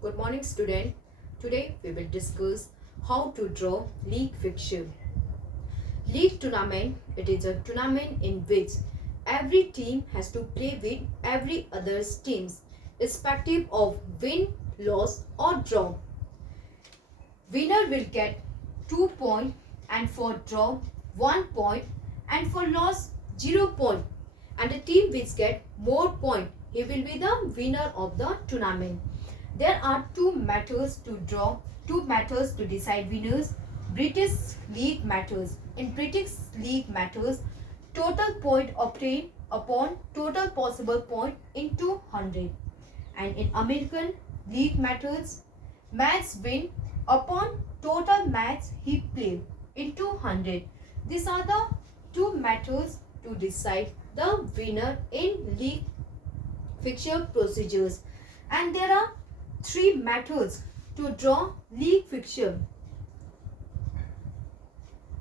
Good morning, student. Today we will discuss how to draw league fixture. League tournament, it is a tournament in which every team has to play with every other's teams, irrespective of win, loss or draw. Winner will get 2 points and for draw 1 point and for loss 0 point, and the team which get more point, he will be the winner of the tournament. There are two methods to draw, two methods to decide winners. British League methods. In British League methods, total point obtained upon total possible point into 100. And in American League methods, match win upon total match he played into 100. These are the two methods to decide the winner in league fixture procedures. And there are three methods to draw league fixture.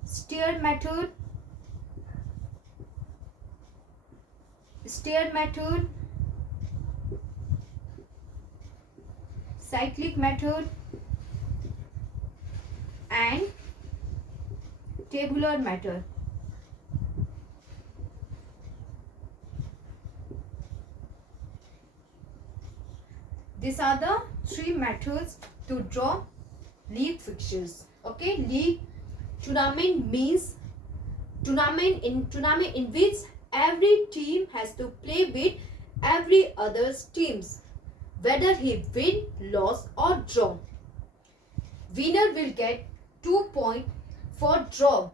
Stair method, cyclic method and tabular method. These are the three methods to draw league fixtures. Okay, league tournament means tournament in which every team has to play with every other's teams, whether he win, loss or draw. Winner will get 2 points for draw.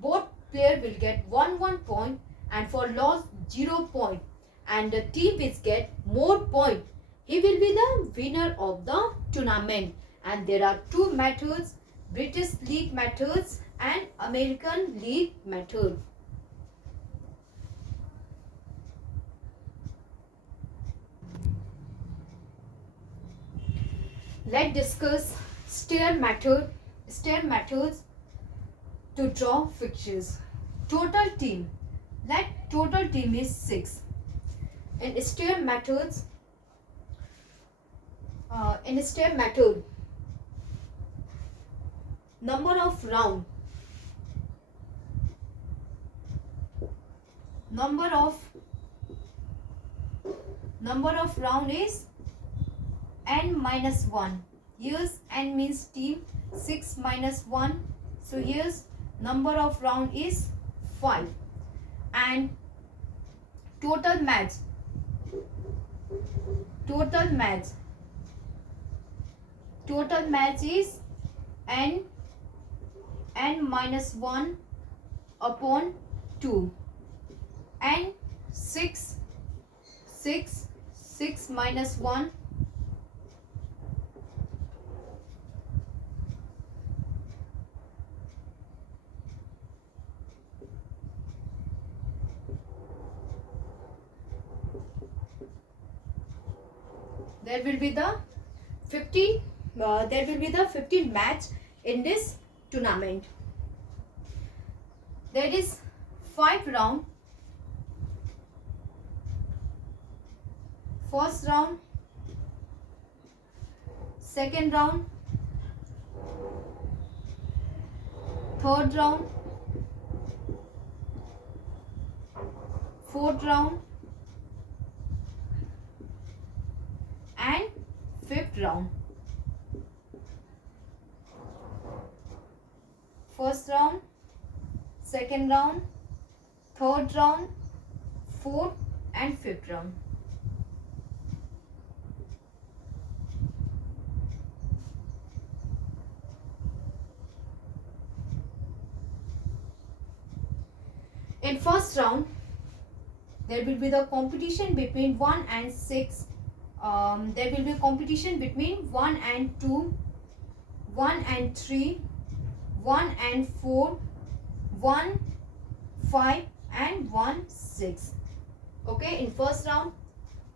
Both player will get 1 point and for loss 0 point, and the team which get more point, he will be the winner of the tournament. And there are two methods, British League methods and American League method. Let's discuss stair methods to draw fixtures. Total team. Let total team is 6. In stair method, number of round is n minus 1. Here's n means team, 6 minus 1. So here's number of round is 5. And total match is n minus 1 upon 2 and 6 minus 1 there will be the 15 match in this tournament. There is 5 round. First round, second round, third round, fourth round and fifth round. First round, second round, third round, fourth and fifth round. In first round, there will be the competition between 1 and 6. There will be competition between 1 and 2, 1 and 3, 1 and 4, 1, 5 and 1, 6. Okay, in first round,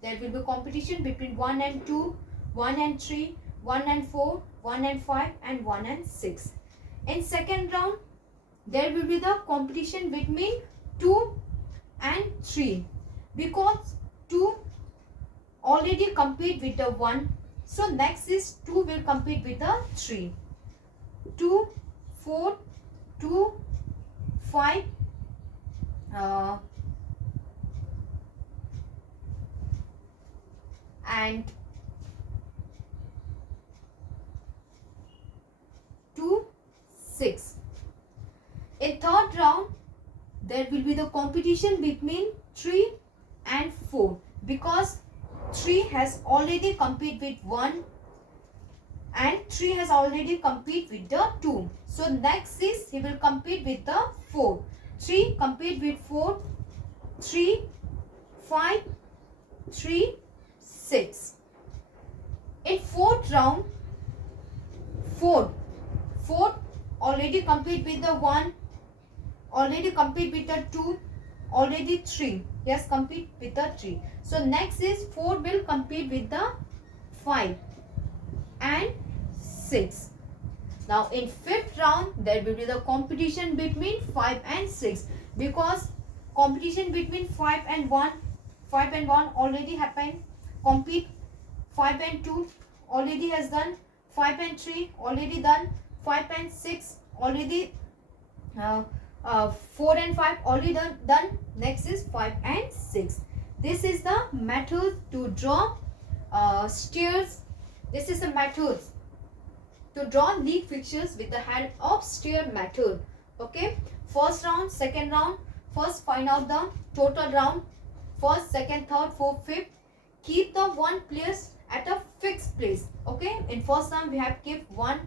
there will be competition between 1 and 2, 1 and 3, 1 and 4, 1 and 5 and 1 and 6. In second round, there will be the competition between 2 and 3, because 2 already compete with the 1 So next is 2 will compete with the 3. 2, 4, 2, 5, and 2, 6. In third round, there will be the competition between 3 and 4 because 3 has already competed with 1 and 3 has already competed with the 2. So next is he will compete with the 4. 3 compete with 4, 3, 5, 3, 6. In fourth round, 4 already compete with the 1, already compete with the 2, already 3. Yes, compete with the 3. So next is 4 will compete with the 5 and 6. Now in fifth round, there will be the competition between 5 and 6 because competition between 5 and 1 already happened. Compete 5 and 2 already has done. 5 and 3 already done. 5 and 6 already 4 and 5 already done. Next is 5 and 6. This is the method to draw steers. This is the method to draw league fixtures with the help of steer method. Okay, first round, second round. First find out the total round. First, second, third, fourth, fifth. Keep the one players at a fixed place. Okay, in first round we have kept one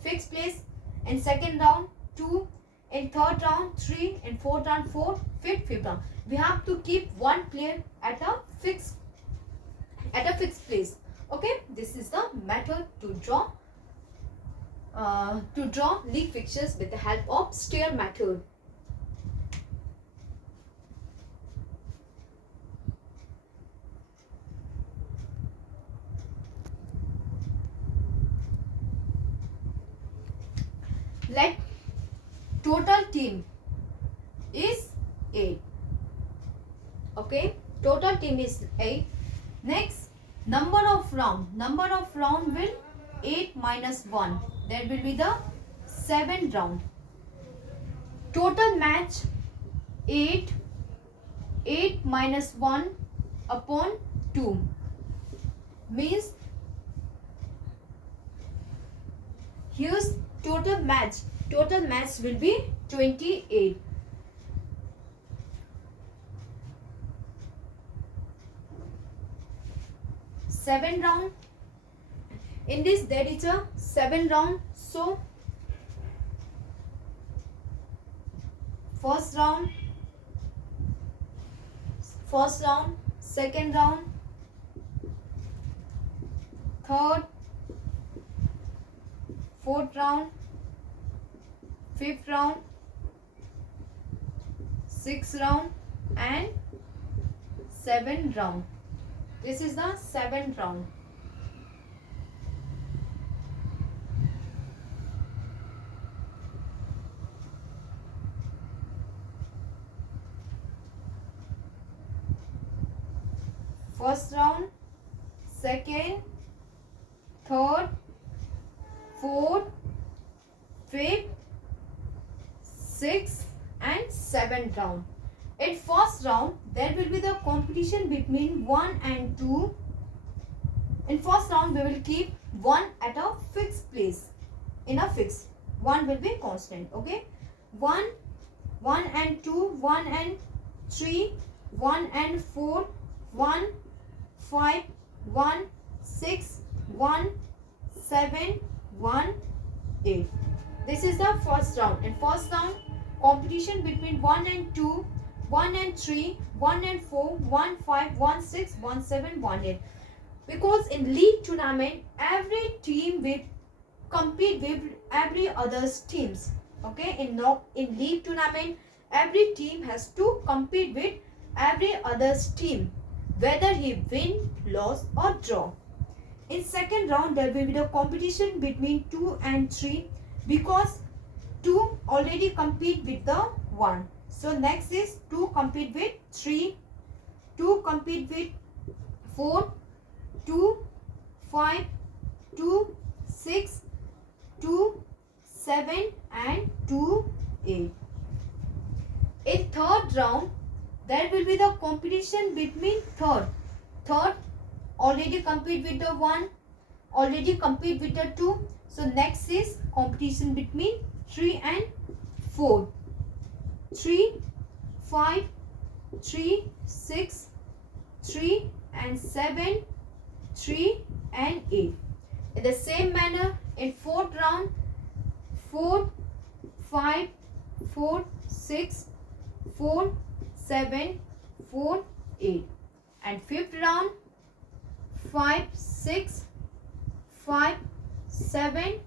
fixed place. In second round 2. In third round 3. In fourth round 4. Fifth round we have to keep one player at a fixed place. Okay, this is the method to draw league fixtures with the help of steer method. Let total team is 8. Okay, total team is 8. Next, number of round will 8 minus 1. There will be the 7 round. Total match 8 minus 1 upon 2 means here's total match will be 28. Seven round. In this there is a 7 round. So first round, second round, third, fourth round, fifth round, sixth round and seventh round. This is the 7th round. First round, second, third, fourth, fifth, sixth and seventh round. In first round, there will be the competition between 1 and 2. In first round, we will keep 1 at a fixed place. In a fixed, 1 will be constant. Okay, 1 and 2, 1 and 3, 1 and 4, 1, 5, 1, 6, 1, 7, 1, 8. This is the first round. In first round, competition between 1 and 2, 1 and 3, 1 and 4, 1, 5, 1, 6, 1, 7, 1, 8. Because in league tournament, every team will compete with every other's teams. Okay, in league tournament, every team has to compete with every other's team, whether he win, lose or draw. In second round, there will be the competition between 2 and 3 because 2 already compete with the 1. So next is 2 compete with 3, 2 compete with 4, 2, 5, 2, 6, 2, 7 and 2, 8. In third round, there will be the competition between third. Third already compete with the 1, already compete with the 2. So next is competition between 3 and 4. 3, 5, 3, 6, 3 and 7, 3 and 8. In the same manner, in fourth round, 4, 5, 4, 6, 4, 7, 4, 8. And fifth round, 5, 6, 5, 7,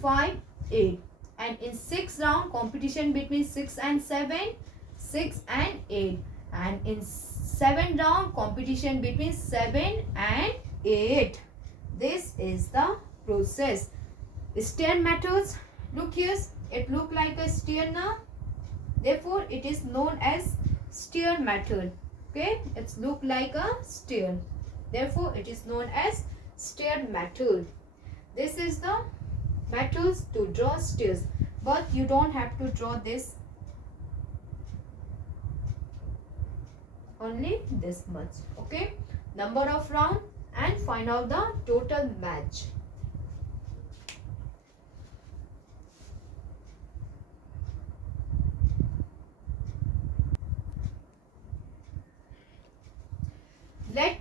5, 8. And in sixth round, competition between 6 and 7, 6 and 8. And in seventh round, competition between 7 and 8. This is the process. Stair methods. Look here, it look like a stair now. Therefore, it is known as stair method. Okay, it's look like a stair. Therefore, it is known as stair method. This is the methods to draw stairs, but you don't have to draw this. Only this much. Okay, number of round and find out the total match. Let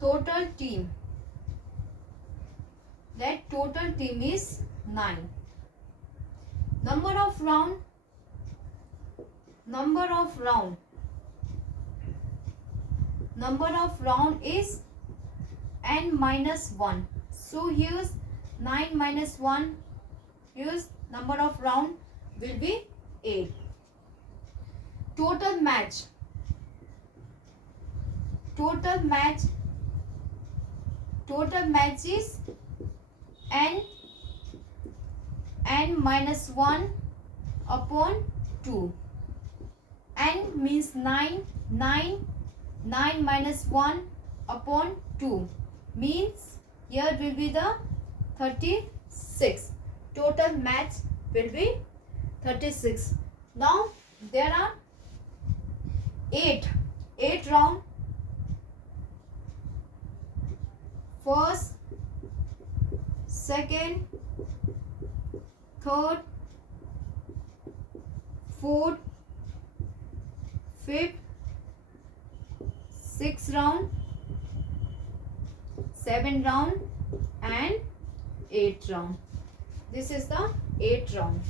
total team. Let total team is 9. Number of round. Number of round. Number of round is n minus 1. So here's 9 minus 1. Here's number of round will be 8. Total match. Total match. Total match is n minus 1 upon 2. N means 9. 9 minus 1 upon 2 means here will be the 36. Total match will be 36. Now there are 8 round. First, second, third, fourth, fifth, sixth round, seventh round and eighth round. This is the 8th round.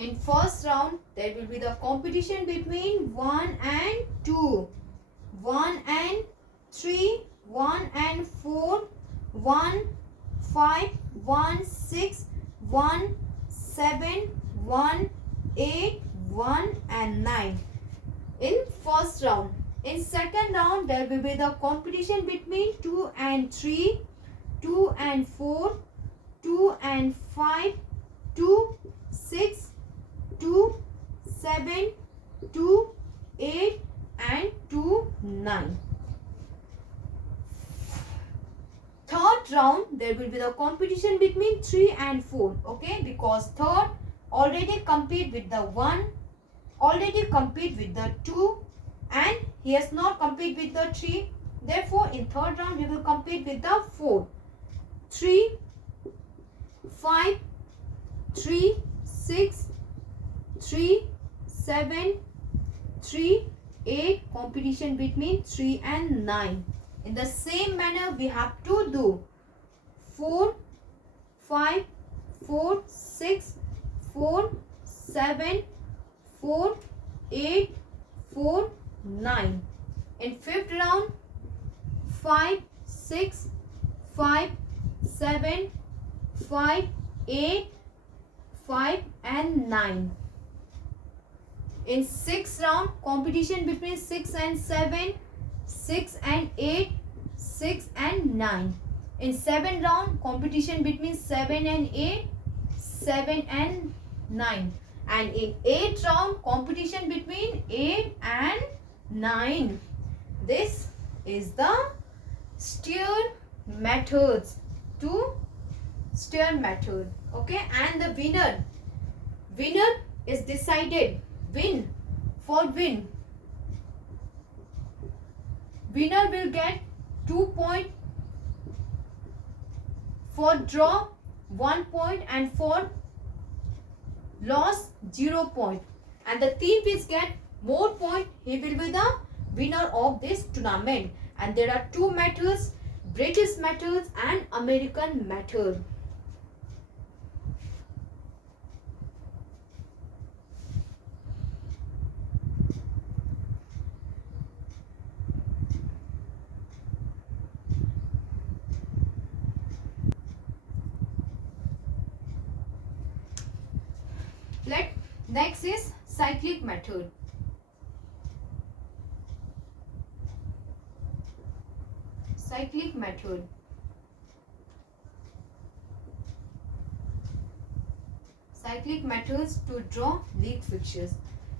In first round, there will be the competition between 1 and 2, 1 and 3, 1 and 4, 1, 5, 1, 6, 1, 7, 1, 8, 1 and 9. In first round. In second round, there will be the competition between 2 and 3, 2 and 4, 2 and 5, 2, 6, 2, 7, 2, 8 and 2, 9. Third round, there will be the competition between 3 and 4. Okay, because third already compete with the 1, already compete with the 2 and he has not compete with the 3. Therefore, in third round, we will compete with the 4. 3, 5, 3, 6, 3, 7, 3, 8. Competition between 3 and 9. In the same manner, we have to do 4, 5, 4, 6, 4, 7, 4, 8, 4, 9. In fifth round, 5, 6, 5, 7, 5, 8, 5 and 9. In 6th round, competition between 6 and 7, 6 and 8, 6 and 9. In 7th round, competition between 7 and 8, 7 and 9. And in 8th round, competition between 8 and 9. This is the steer methods. To steer method. Okay, and the winner is decided. Win winner will get 2 points, for draw 1 point, and for loss 0 point. And the team which get more point, he will be the winner of this tournament. And there are two methods, British methods and American method. Next is cyclic method. Cyclic method. Cyclic methods to draw league fixtures.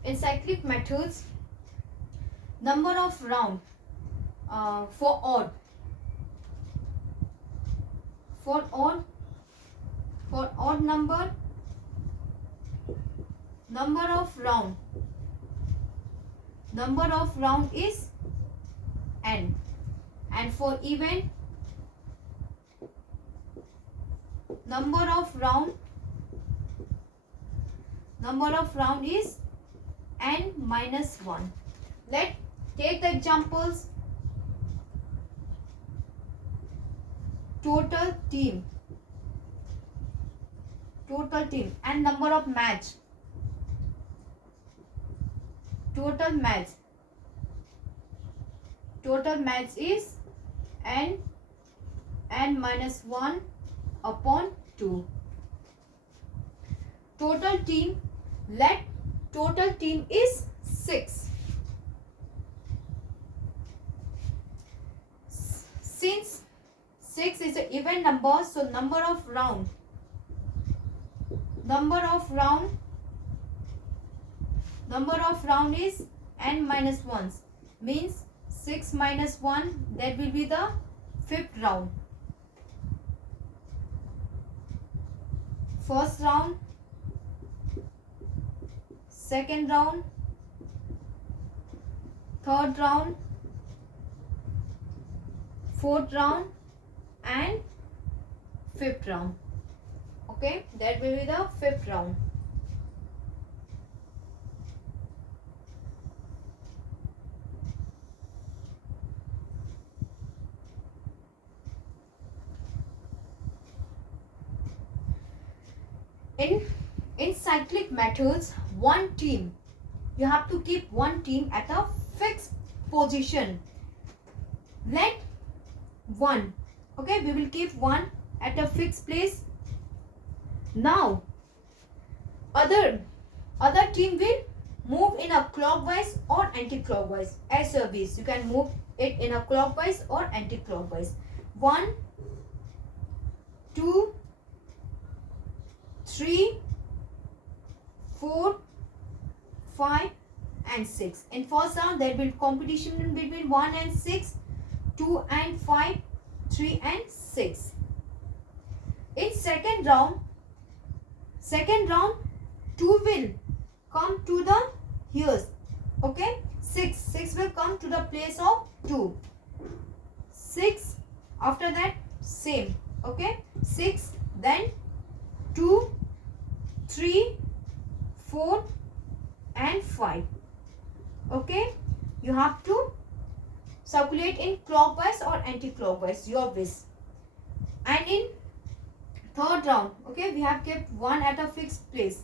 In cyclic methods, number of round for odd number of round is n, and for even number of round is n minus 1. Let's take the examples. Total team and number of match. Total match is n minus 1 upon 2. Total team, let total team is 6. Since 6 is an even number, so number of round is n minus 1, means 6 minus 1, that will be the 5th round. First round, second round, third round, fourth round and 5th round. Okay, that will be the 5th round. In cyclic methods, one team, you have to keep one team at a fixed position. Let one, okay, we will keep one at a fixed place. Now other team will move in a clockwise or anti-clockwise as your wish. You can move it in a clockwise or anti-clockwise. 1, 2, 3, 4, 5 and 6. In first round there will be competition between 1 and 6, 2 and 5, 3 and 6. In second round 2 will come to the here. Okay, 6 will come to the place of 2. 6 after that same. Okay, 6, then 2, 3, 4 and 5. Okay, you have to circulate in clockwise or anti-clockwise, your wish. And in third round, okay, we have kept one at a fixed place.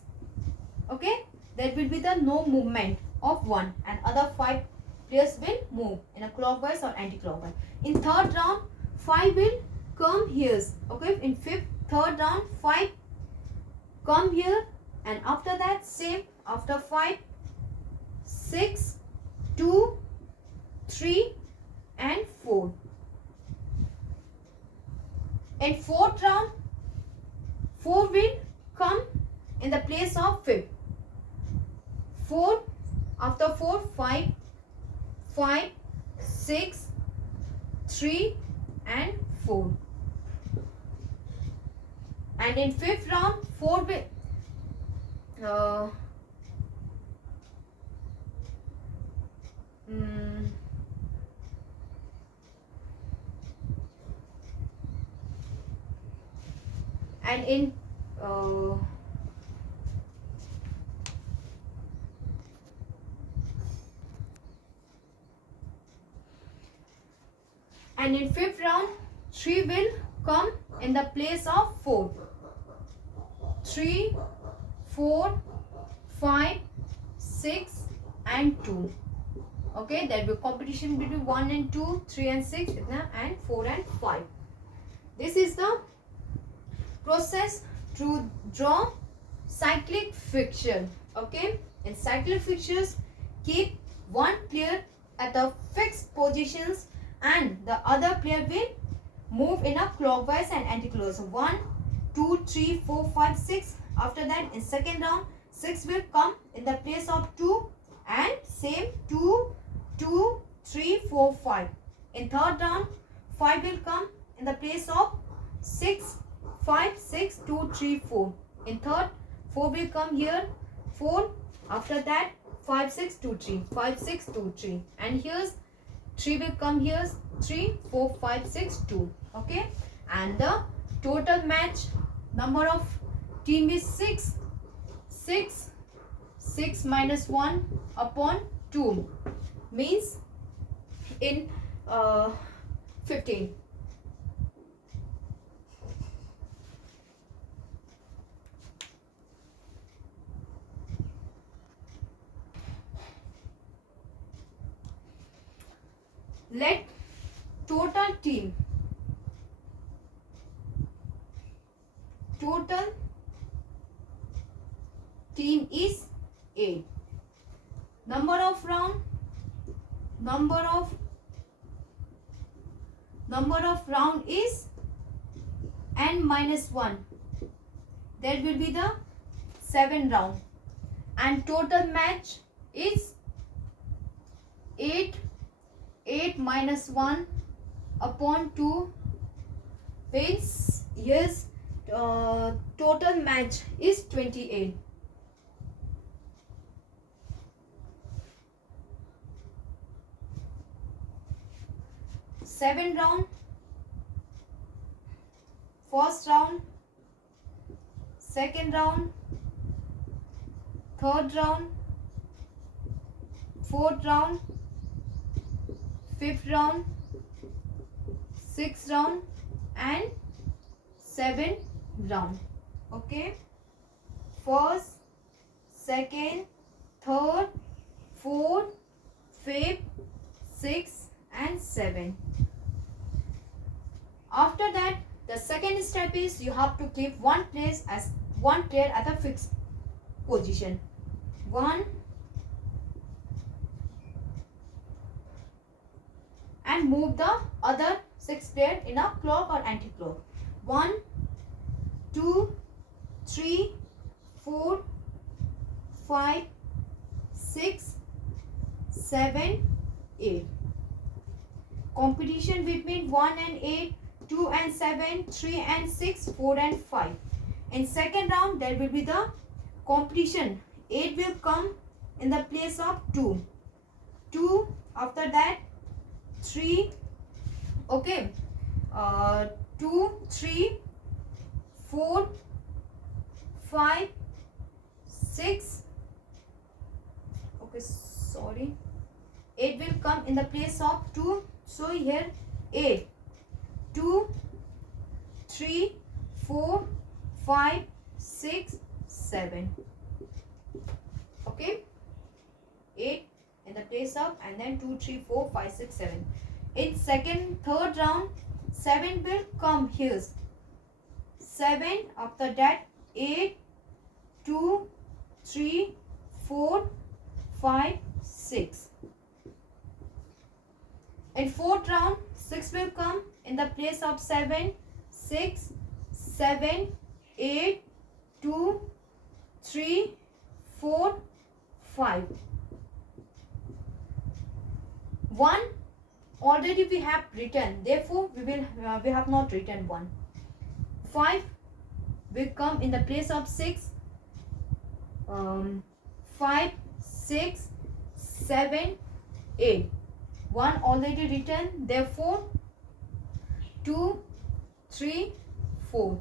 Okay, that will be the no movement of one, and other 5 players will move in a clockwise or anti-clockwise. In third round 5 will come here. Okay, in fifth, third round, 5 come here, and after that same, after 5, 6, 2, 3 and 4. In fourth round, 4 will come in the place of 5th. 4, after 4, 5, 5, 6, 3 and 4. And in fifth round, 4 will and in fifth round, 3 will come in the place of 4. 3, 4, 5, 6 and 2. Okay, there will be competition between 1 and 2, 3 and 6 and 4 and 5. This is the process to draw cyclic fixture. Okay, in cyclic fixtures, keep one player at the fixed positions and the other player will move in a clockwise and anti-clockwise. 1, 2, 3, 4, 5, 6. After that, in second round, 6 will come in the place of 2 and same 2, 2, 3, 4, 5. In third round, 5 will come in the place of 6, 5, 6, 2, 3, 4. In third, 4 will come here, 4. After that, 5, 6, 2, 3, 5, 6, 2, 3. And here's 3 will come here, 3, 4, 5, 6, 2. Okay. And the total match number of team is 6. 6, 6 minus 1 upon 2 means in 15. Let total team is 8. Number of round is n minus 1. That will be the 7 round, and total match is 8 minus 1 upon 2 means yes, total match is 28. Seven round, first round, second round, third round, fourth round, fifth round, sixth round and seventh round. Okay, first, second, third, fourth, fifth, sixth and seventh. After that, the second step is you have to keep one player at a fixed position. 1 and move the other 6 player in a clock or anti-clock. 1, 2, 3, 4, 5, 6, 7, 8. Competition between 1 and 8, 2 and 7, 3 and 6, 4 and 5. In second round, there will be the competition. 8 will come in the place of 2. 2, after that 3, okay, 2, 3, 4, 5, 6, okay, sorry, 8 will come in the place of 2. So here 8, 2, 3, 4, 5, 6, 7. Okay, 8 in the place of and then 2, 3, 4, 5, 6, 7. In third round, 7 will come here. 7, after that 8, 2, 3, 4, 5, 6. In fourth round, 6 will come in the place of 7. 6, 7, 8, 2, 3, 4, 5. 1 already we have written, therefore we have not written 1. 5 will come in the place of 6. 5, 6, 7, 8. 1 already written, therefore 2, 3, 4.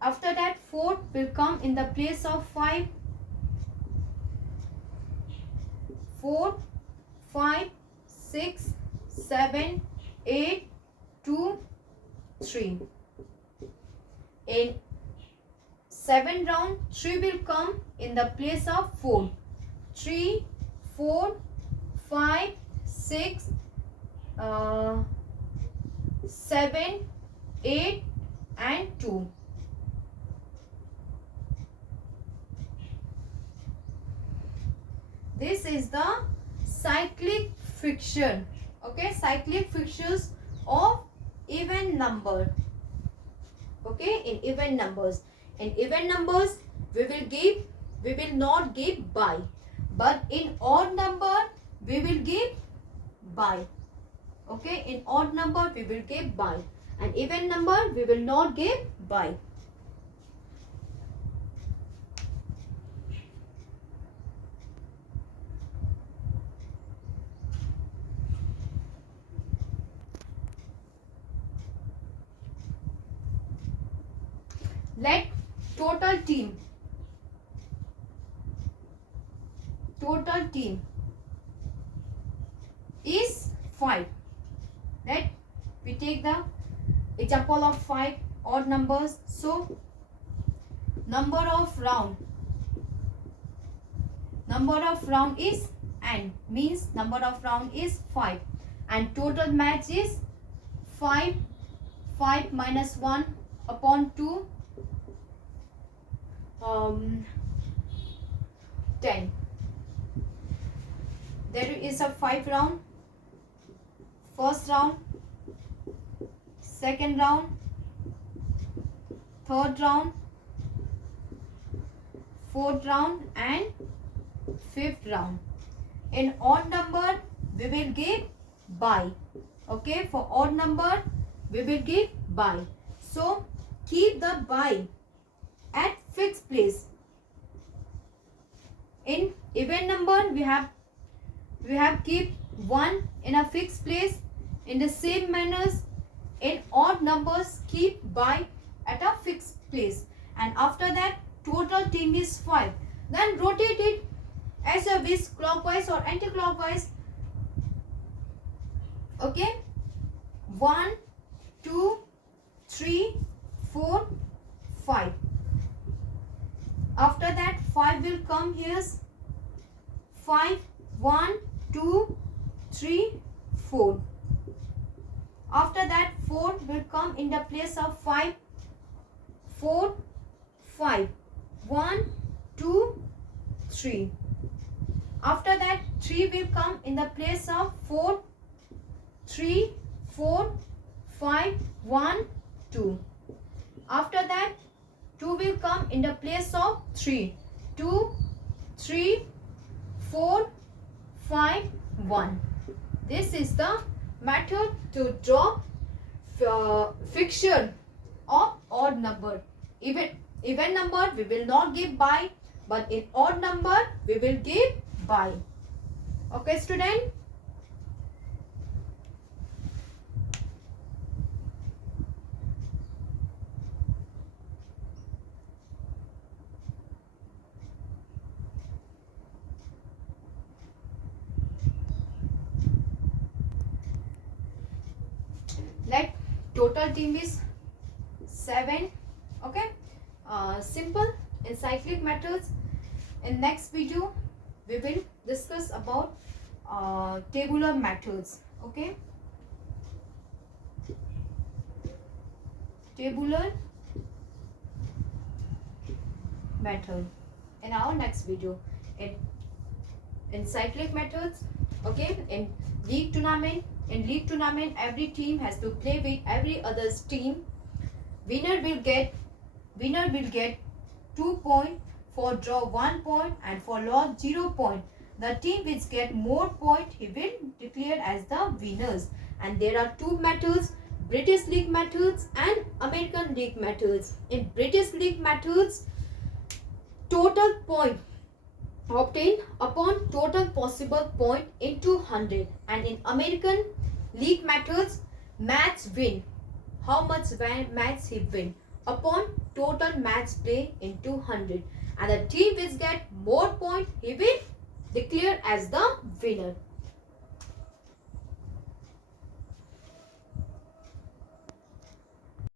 After that 4 will come in the place of 5. 4, 5, 6, 7, 8, 2, 3. In 7 round, 3 will come in the place of 4. 3, 4, 5, 6, 7, 8 and 2. This is the cyclic friction. Okay, cyclic frictions of even number. Okay, in even numbers. In even numbers, we will not give by, but in odd number we will give by. Okay, in odd number we will give by, and even number we will not give by. Let total team is 5. Let we take the example of 5 odd numbers. So number of round is n, means number of round is 5, and total match is 5 minus 1 upon 2, 10. There is a 5 round. First round, second round, third round, fourth round and fifth round. In odd number we will give by. Okay, for odd number we will give by. So keep the by at fixed place. In even number we have keep 1 in a fixed place. In the same manners, in odd numbers keep by at a fixed place, and after that total team is 5. Then rotate it as a wish, clockwise or anti-clockwise. Okay, 1, 2, 3, 4, 5. After that 5 will come here. 5, 1, 2, 3, 4. After that 4 will come in the place of 5. 4, 5. 1, 2, 3. After that 3 will come in the place of 4. 3, 4, 5, 1, 2. After that 2 will come in the place of 3. 2, 3, 4, 5, 1. This is the method to draw friction of odd number. Even number we will not give by, but in odd number we will give by. Okay, student? Let total team is 7. Okay, simple in cyclic methods. In next video we will discuss about tabular methods. Okay. tabular method in our next video. In cyclic methods, okay, in league tournament, every team has to play with every other's team. Winner will get 2 points, for draw 1 point, and for loss 0 point. The team which get more point, he will declare as the winners. And there are two methods, British League methods and American League methods. In British League methods, total point obtained upon total possible point into 100, and in American League methods, match win, how much match he win upon total match play into 100, and the team which get more point, he will declare as the winner.